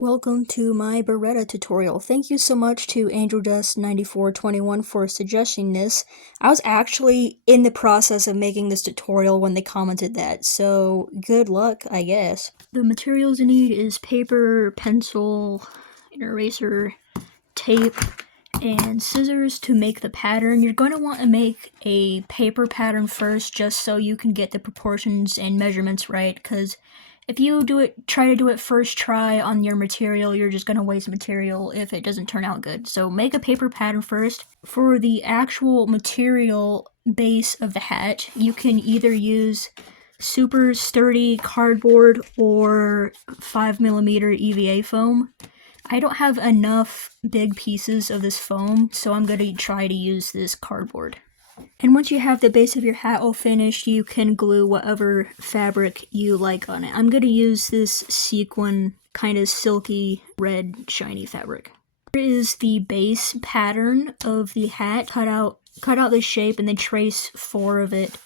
Welcome to my Biretta tutorial. Thank you so much to AngelDust9421 for suggesting this. I was actually in the process of making this tutorial when they commented that, so good luck, I guess. The materials you need is paper, pencil, an eraser, tape, and scissors to make the pattern. You're going to want to make a paper pattern first just so you can get the proportions and measurements right, because if you try to do it first try on your material, you're just going to waste material if it doesn't turn out good. So make a paper pattern first. For the actual material base of the hat, you can either use super sturdy cardboard or 5mm EVA foam. I don't have enough big pieces of this foam, so I'm going to try to use this cardboard. And once you have the base of your hat all finished, you can glue whatever fabric you like on it. I'm going to use this sequin, kind of silky, red, shiny fabric. Here is the base pattern of the hat. Cut out the shape and then trace 4 of it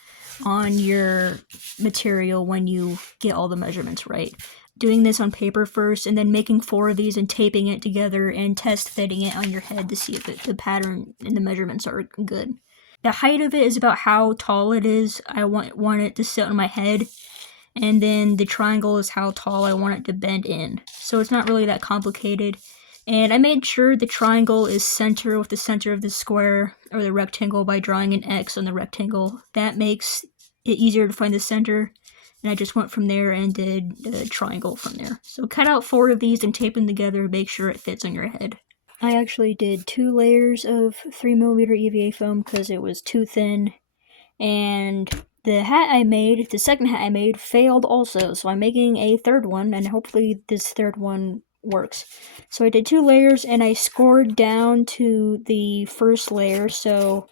on your material when you get all the measurements right. Doing this on paper first, and then making 4 of these and taping it together and test fitting it on your head to see if the pattern and the measurements are good. The height of it is about how tall it is. I want it to sit on my head, and then the triangle is how tall I want it to bend in. So it's not really that complicated. And I made sure the triangle is center with the center of the square or the rectangle by drawing an X on the rectangle. That makes it easier to find the center. And I just went from there and did a triangle from there. So cut out 4 of these and tape them together, make sure it fits on your head. I actually did 2 layers of 3mm EVA foam because it was too thin, and the second hat I made failed also, so I'm making a third one, and hopefully this third one works. So I did 2 layers, and I scored down to the first layer so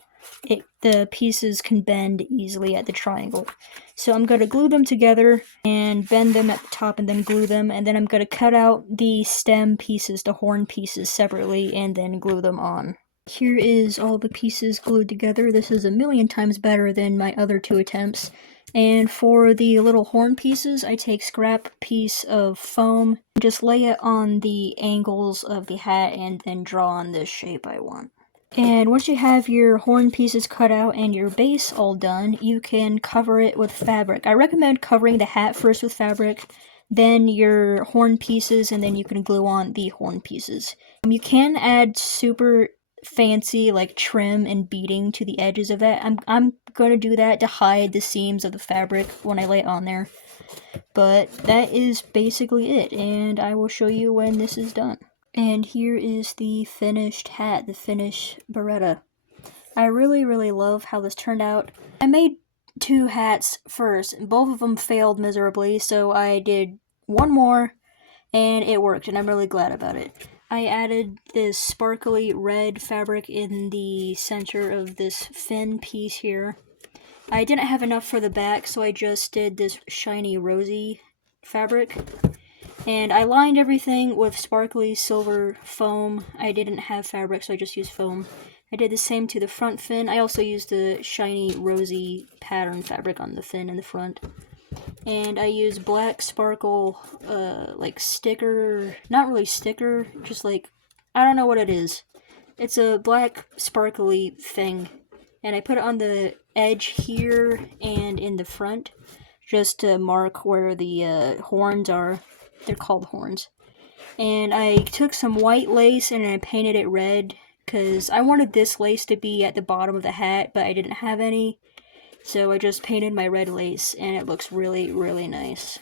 the pieces can bend easily at the triangle. So I'm going to glue them together and bend them at the top and then glue them, and then I'm going to cut out the stem pieces, the horn pieces separately, and then glue them on. Here is all the pieces glued together. This is a million times better than my other 2 attempts. And for the little horn pieces, I take scrap piece of foam, just lay it on the angles of the hat, and then draw on the shape I want. And once you have your horn pieces cut out and your base all done, you can cover it with fabric. I recommend covering the hat first with fabric, then your horn pieces, and then you can glue on the horn pieces. You can add super fancy like trim and beading to the edges of that. I'm going to do that to hide the seams of the fabric when I lay it on there. But that is basically it, and I will show you when this is done. And here is the finished hat, the finished Biretta. I really love how this turned out. I made 2 hats first, and both of them failed miserably, so I did 1 more, and it worked, and I'm really glad about it. I added this sparkly red fabric in the center of this fin piece here. I didn't have enough for the back, so I just did this shiny rosy fabric. And I lined everything with sparkly silver foam. I didn't have fabric, so I just used foam. I did the same to the front fin. I also used the shiny rosy pattern fabric on the fin in the front. And I used black sparkle, like sticker, not really sticker, just like, I don't know what it is. It's a black sparkly thing. And I put it on the edge here and in the front, just to mark where the horns are. They're called horns. And I took some white lace and I painted it red because I wanted this lace to be at the bottom of the hat, but I didn't have any. So I just painted my red lace, and it looks really nice.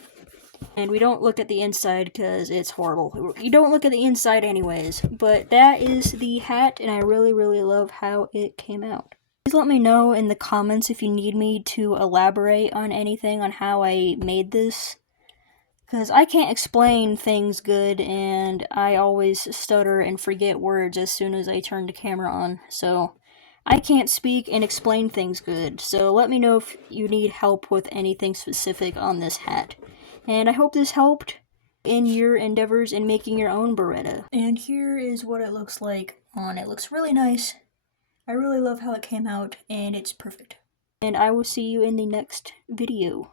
And we don't look at the inside because it's horrible. You don't look at the inside anyways. But that is the hat, and I really love how it came out. Please let me know in the comments if you need me to elaborate on anything on how I made this. Because I can't explain things good, and I always stutter and forget words as soon as I turn the camera on. So I can't speak and explain things good. So let me know if you need help with anything specific on this hat. And I hope this helped in your endeavors in making your own Biretta. And here is what it looks like on. It looks really nice. I really love how it came out, and it's perfect. And I will see you in the next video.